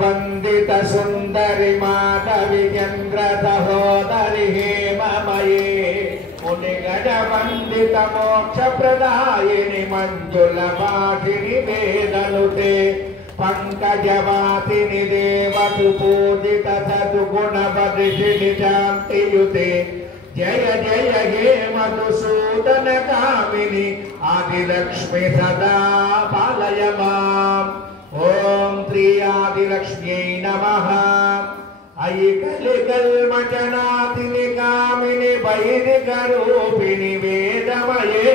వందిత సుందరి మాధవి చంద్ర సహోదరి హేమమయే మునిగణ వందిత మోక్ష ప్రదాయిని మంజుల భాషిని వేదనుతే పంకజవాసిని దేవసు పూజిత సద్గుణ పరిషిణి శాంతియుతే జయ జయ హే మధుసూదన కామిని ఆదిలక్ష్మి సదా పాలయ మాం. ఓం శ్రీ ఆదిలక్ష్మ్యై నమః. అయి కలికల్మచనాతిని కామిని వైదిక రూపిణి వేదమయే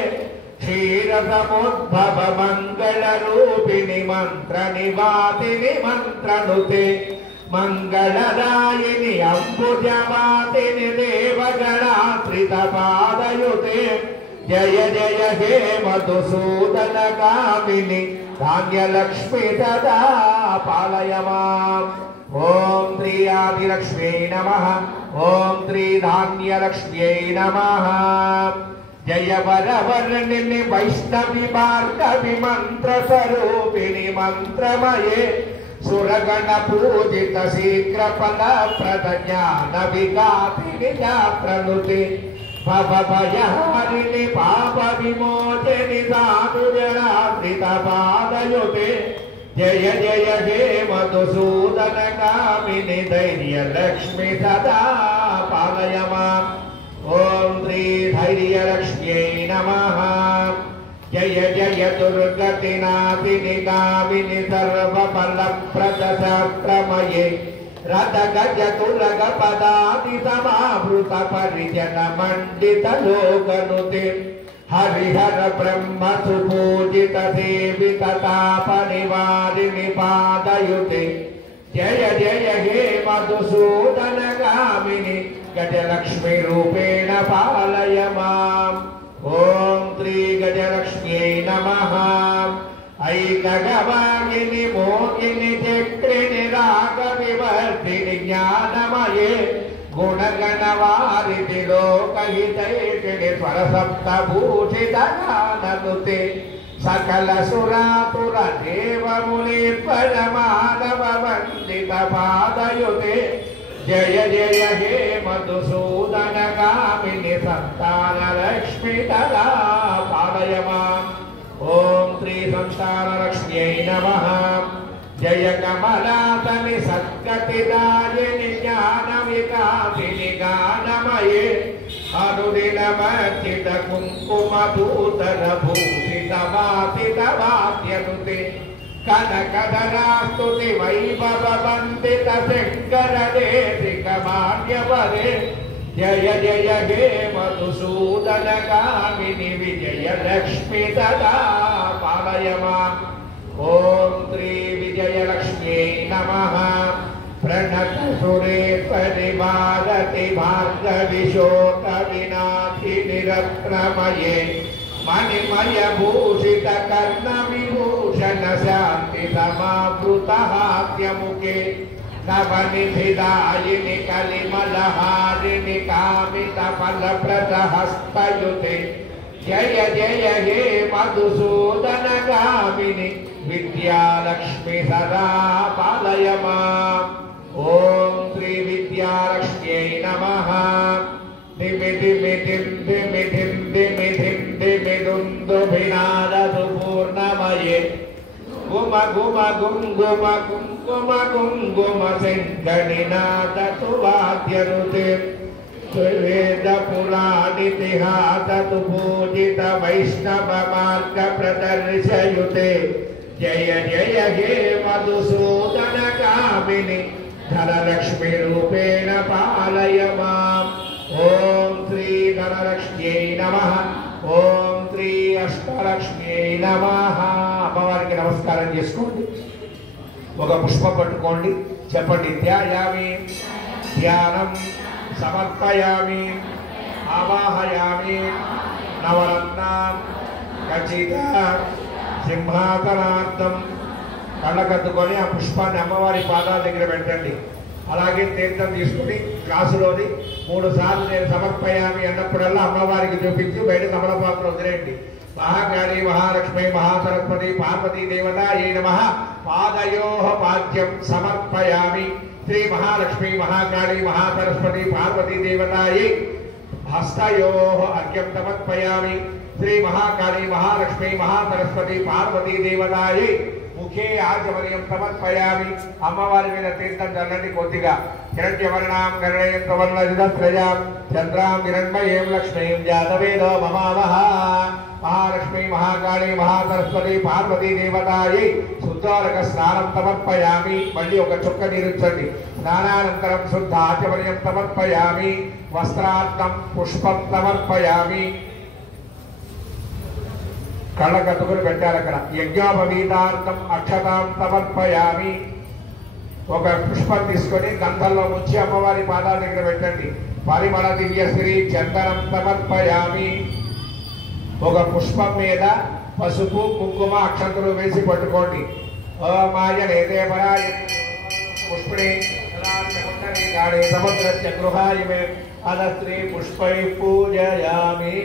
క్షీరసముద్భవ మంగళ రూపిణి మంత్ర నివాసిని మంత్రనుతే మంగళదాయిని అంబుజవాసిని దేవగణాశ్రిత పాదయుతే జయ జయ హే మధుసూదన కామిని ధాన్యలక్ష్మి సదా పాలయ మాం. ఓం శ్రీ ఆదిలక్ష్మ్యై నమః. ఓం శ్రీ ధాన్యలక్ష్మ్యై నమః. జయ వరవర్ణిని వైష్ణవి భార్గవి మంత్ర స్వరూపిణి మంత్రమయే సురగణ పూజిత శీఘ్ర ఫల ప్రద జ్ఞాన వికాసిని ప్రణుతి భవభయహరిణి పాప విమోచని సాధు జనాశ్రిత పాదయుతే జయ జయ హే మధుసూదన కామిని ధైర్యలక్ష్మి సదా పాలయ మాం. ఓం శ్రీ ధైర్యలక్ష్మ్యై నమః. జయ జయ దుర్గతి నాశిని కామిని సర్వఫలప్రద శాస్త్రమయే రథ గజ తురగ పదాది సమావృత పరిజన మండిత లోకనుతే హరిహర బ్రహ్మ సుపూజిత సేవిత తాప నివారిణి పాదయుతే జయ జయ హే మధుసూదన గామిని గజలక్ష్మి రూపేణ పాలయ మాం. ఓం శ్రీ గజలక్ష్మ్యై నమః. ఐకగవాగిని మోగిని చక్రిణి రాగ వివర్ధిని జ్ఞానమయే గుణగణ వారిది లోకహితైషిణి స్వరసప్త భూషిత గాననుతే సకల సురాతుర దేవమునీశ్వర మానవ వందిత పాదయుతే జయ జయ హే మధుసూదన కామిని సంతాన లక్ష్మి తదా పాలయ మాం. ఓం శ్రీ సంతానలక్ష్మ్యై నమః. జయ కమలాసని సద్గతిదాయిని జ్ఞాన వికాసిని గానమయే అనుదినమర్చిత కుంకుమ దూతర భూషిత వాసిత వాద్యనుతే కనకధరాస్తుతి వైభవ వందిత శంకర దేశిక మాన్యవరే జయ జయ హే మధుసూదన కామిని విజయలక్ష్మి సదా పాలయ మాం. ఓం శ్రీ విజయలక్ష్మ్యై నమః. ప్రణత సురేశ్వరి భారతి భార్గవి శోక వినాశిని రత్నమయే మణిమయ భూషిత కర్ణ విభూషణ శాంతి సమావృత హాస్యముఖే నవనిధిదాయిని కలిమలహారిణి కామిత ఫలప్రద హస్తయుతే జయ జయ హే మధుసూదన గామిని విద్యాలక్ష్మి సదా పాలయ మాం. ఓం శ్రీ విద్యాలక్ష్మ్యై నమః. దిమి దిమి దిం దిమి దిం దిమి దిం దిమి దుందుభినాదసు పూర్ణమయే గుమ గుమ గుంగుమ కుంకుమ కుంగుమ శంకణినాదసు వాద్యనుతే వేద పురాణితిహాసతు పూజిత వైష్ణవ మార్గ ప్రదర్శయుతే జయ జయ హే మధుసూదన కామిని ధనలక్ష్మి రూపేణ పాలయ మాం. ఓం శ్రీ ధనలక్ష్మ్యై నమః. ఓం శ్రీ అష్టలక్ష్మ్యై నమః. అమ్మవారికి నమస్కారం చేసుకోండి. ఒక పుష్పం పట్టుకోండి. చెప్పండి ధ్యాయామి ధ్యానం సమర్పయామి ఆవాహయామి నవరత్నాం ఖచ్చిత సింహాసనార్థం. కళ్ళకద్దుకొని ఆ పుష్పాన్ని అమ్మవారి పాదాల దగ్గర పెట్టండి. అలాగే తీర్థం తీసుకుని గ్లాసులోని 3 సార్లు నేను సమర్పయామి అన్నప్పుడల్లా అమ్మవారికి చూపించి బయట తమలపాకులు వదిలేయండి. महाकाली महालक्ष्मी महासरस्वती पार्वती देवतायै नमः। पादयोः पाद्यं समर्पयामि। श्री महालक्ष्मी महाकाली महासरस्वती पार्वती देवतायै हस्तयोः अर्घ्यं समर्पयामि। श्री महाकाली महालक्ष्मी महासरस्वती पार्वती देवतायै मुखे आचमनीयं समर्पयामि। अम्मवारी मीद तीर्थं चल्लंడి కొద్దిగా। हिरण्यवर्णां गणयन्तवर्णजितस्रजां चन्द्रां हिरण्मयीं लक्ष्मीं जातवेदो ममावः। महालक्ष्मी महाकाली महासरस्वती पार्वती देवतायै शुद्धोदक स्नानं समर्पयामि। मళ్ళీ ఒక చుక్క నీరుంచండి। స్నానానంతరం శుద్ధ ఆచమనీయం సమర్పయామి। వస్త్రార్థం పుష్పం సమర్పయామి। కళ్ళకద్దుకుని పెట్టారు అక్కడ। యజ్ఞోపవీతార్థం అక్షతాం సమర్పయామి। ఒక పుష్పం తీసుకొని గంధంలో ముంచి అమ్మవారి పాదాల దగ్గర పెట్టండి। పరిమళ దివ్యశ్రీ చందనం సమర్పయామి। ఒక పుష్పం మీద పసుపు కుంకుమ అక్షంతలు వేసి పట్టుకోండి। ఓమాయనేతే పరాయ పుష్పిణి గాడే సముద్రస్య గృహాయ మే అదస్త్రీ పుష్పై పూజయామి।